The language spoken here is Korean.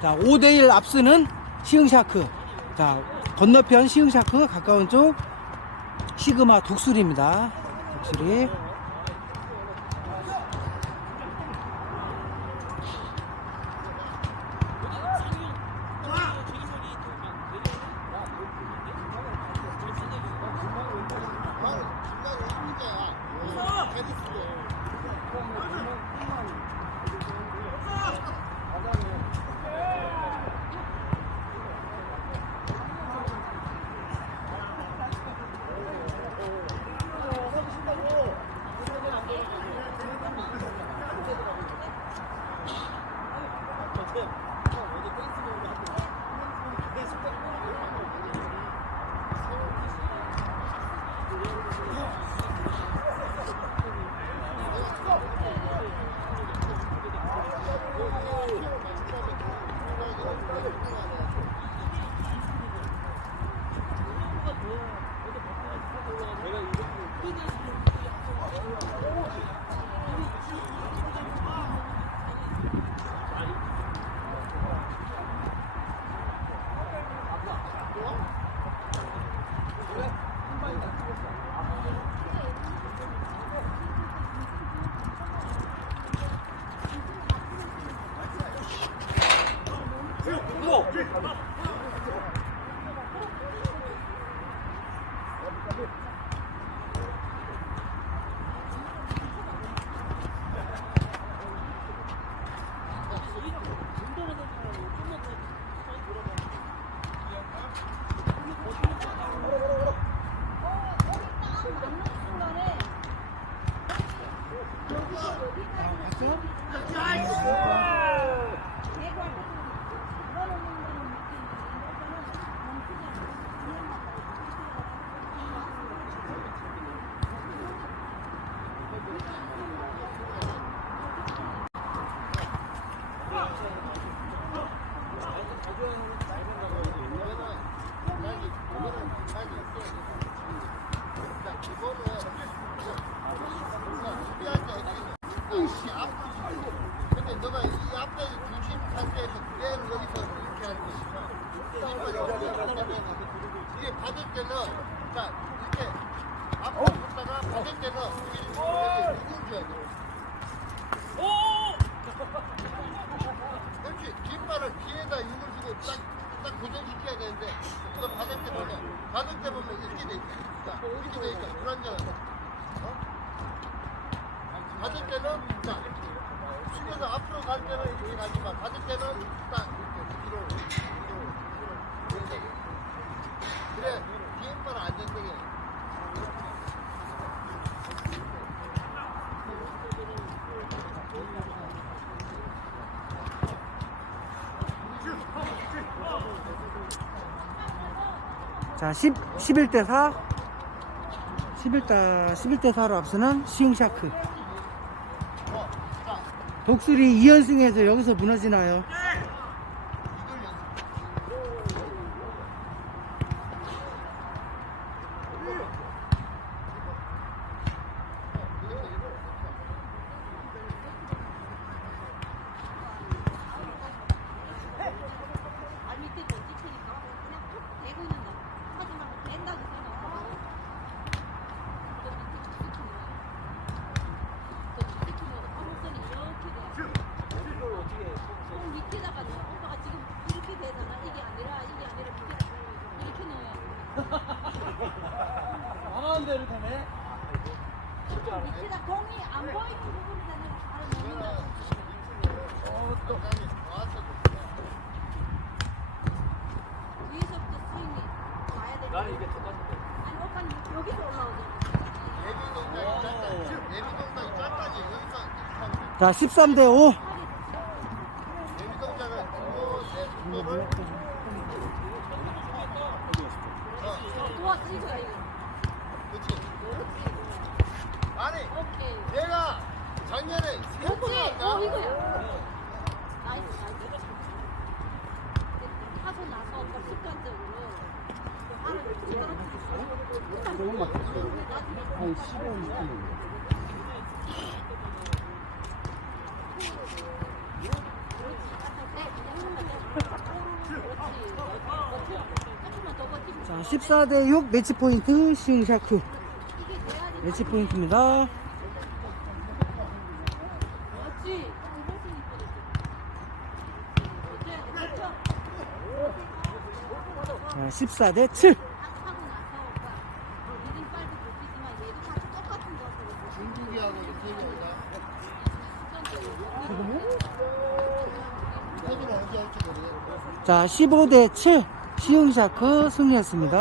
자, 5대1 앞서는 시흥샤크. 자, 건너편 시흥샤크 가까운 쪽 시그마 독수리입니다. 독수리. 근데 너가 이 앞에 중심 상태에서 그대로 여기서 이렇게 하는 거지. 이게 받을 때는 자 이렇게 앞으로 붙다가 받을 때는 여기 누군줘야 돼. 그렇지. 뒷발을 뒤에다 힘을 주고 딱 고정시켜야 되는데 너 받을 때 보면 이렇게 돼 있다. 이렇게 돼 있다. 불안정하다. 받을 때는 자 숙여서 앞으로 갈 때는 이렇게 가지만 받을 때는 딱 이렇게 뒤로 그래 뒤에발 안전되게. 자, 11대 4. 11대 4로 앞서는 시흥샤크. 독수리 2연승에서 여기서 무너지나요? 원하는 대로 되네. 밑에다 공이 안 보이는 부분에다는 바로 넣는다. 위에서부터 스윙이 와야 돼. 나는 이게 똑같은데. 아니, 오빠는 여기서 올라오잖아. 예비 동작이 짠다니 여기서 자, 13대 5. 예비 동작은 이거를 도와 찍어야 이거. 그렇지. 아니 오케이. 내가 작년에 세 번 그렇지. 왔다. 이거야. 나이스, 나이스. 하고 나서 오빠 습관적으로 너무 막혔어. 한 15분. 네, 그냥 하면 돼. 14대 6 매치 포인트 시흥샤크. 매치 포인트입니다. 그렇지. 자, 14대 7. 하고 나서 오빠 이름 빨도 못했지만 얘도 다 똑같은 거. 중국이하고 인터뷰입니다. 인터뷰는 언제 할지 모르겠네. 자, 15대 7 시흥샤크 승리했습니다.